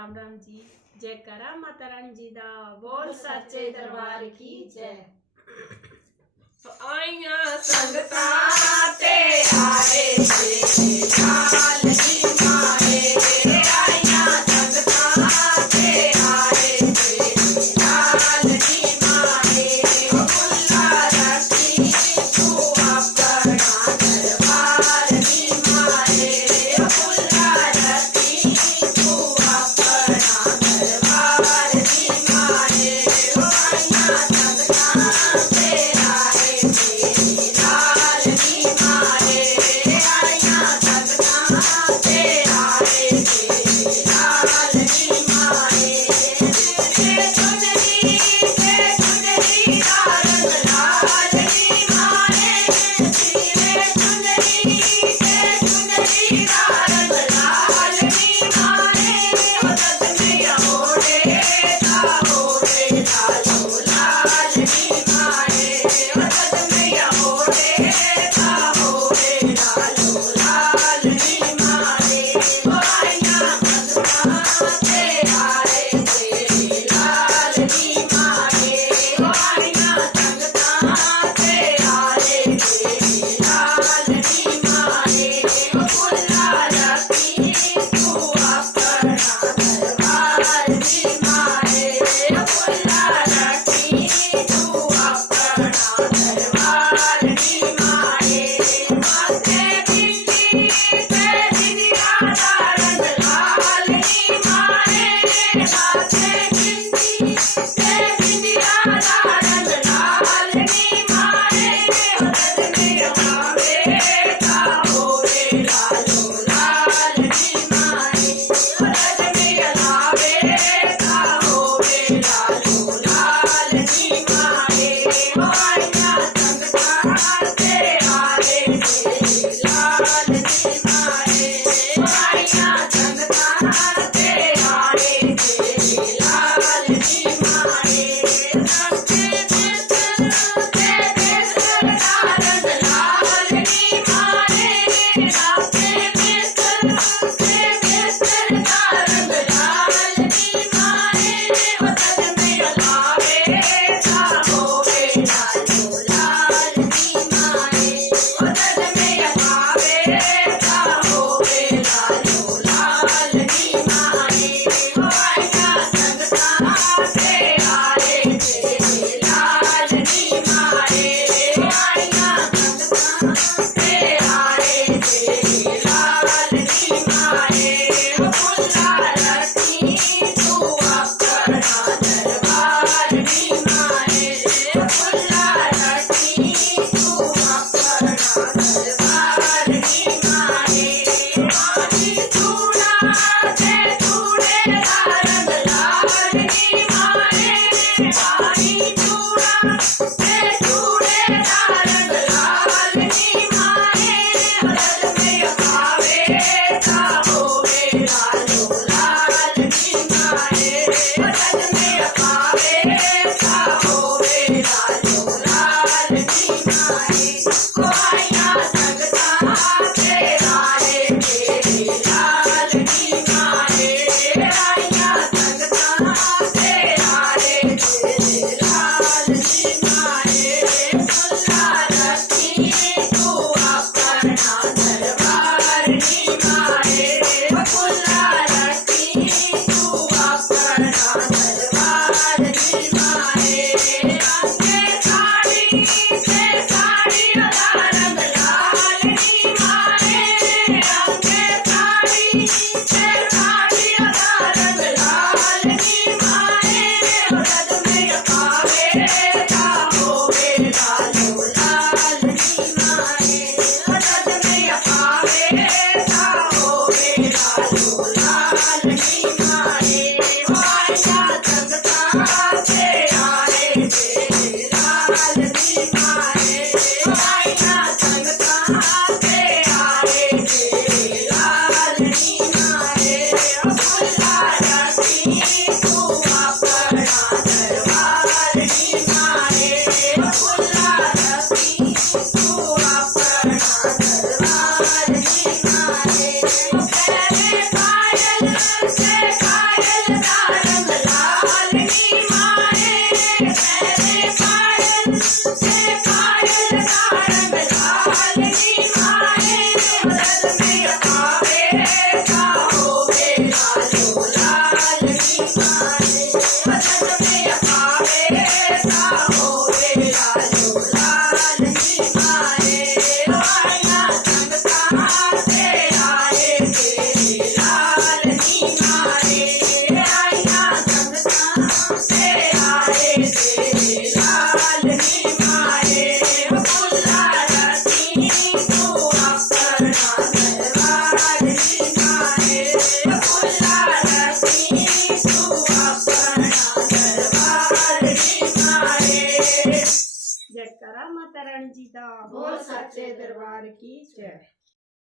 राम राम जी। जयकारा माता रानी जी दा। बोल सच्चे दरबार की जय। आइया संगता ते आए लाल जी मारे, आइया संगता ते आए लाल जी मारे, बुल्ला रखी तू अपना दरबार जी मारे, बुल्ला रखी तू अपना दरबार जी मारे, आइया संगता ते आए लाल जी मारे, आइया संगता ते आए लाल जी मारे, चुनरी से चुनरी का रंग लाल जी मारे, चुनरी से चुनरी का रंग लाल जी मारे, मदद में ओढ़े लालो लाल जी मारे, मदद में ओढ़े लालो लाल जी मारे, आइया संगता ते आए लाल जी मारे, आइया संगता ते आए लाल जी मारे, बुल्ला रखी तू अपना दरबार जी मारे, बुल्ला रखी तू अपना दरबार जी मारे, माथे बिंदी से बिंदिया का रंग लाल जी मारे, माथे बिंदी से बिंदिया का रंग लाल जी मारे, मदद में आवे लालो लाल जी मारे, मदद में आवे लालो लाल जी मारे, आइया संगता ते आए लाल जी मारे, आइया संगता ते आए लाल जी मारे, रंगे बिस्तर ते बिस्तर का रंग लाल जी मारे, रंगे बिस्तर ते बिस्तर का रंग लाल जी मारे, मदद में आवे लालो लाल जी मारे, मदद में आवे लालो लाल जी मारे, आइया संगता ते आए लाल जी मारे, आइया संगता ते आए लाल जी मारे, बुल्ला रखी तू अपना दरबार जी मारे, बुल्ला रखी तू अपना दरबार जी मारे, माही चूड़ा से चूड़ेदार रंग लाल जी मारे, माही चूड़ा से चूड़ेदार रंग लाल जी मारे, मदद में आवे लालो लाल जी मारे, मदद में आवे लालो लाल जी मारे, आइया संगता ते आए लाल जी मारे, आइया संगता ते आए लाल जी मारे, बुल्ला रखी तू अपना दरबार जी मारे, बुल्ला रखी तू अपना दरबार जी मारे, रंगे साड़ी से साड़ी का रंग लाल जी मारे, रंगे साड़ी से साड़ी का रंग लाल जी मारे, मदद में आवे लालो लाल जी मारे, मदद में आवे लालो लाल जी मारे, आइया संगता ते आए लाल जी मारे, आइया संगता ते आए लाल जी मारे, बुल्ला रखी तू अपना दरबार जी मारे, बुल्ला रखी तू अपना दरबार जी मारे, पायल से पायल ਮਾਤਾ ਰਾਣੀ ਜੀ ਦਾ ਬੋਲ ਸੱਚੇ ਦਰਬਾਰ ਕੀ ਜੈ।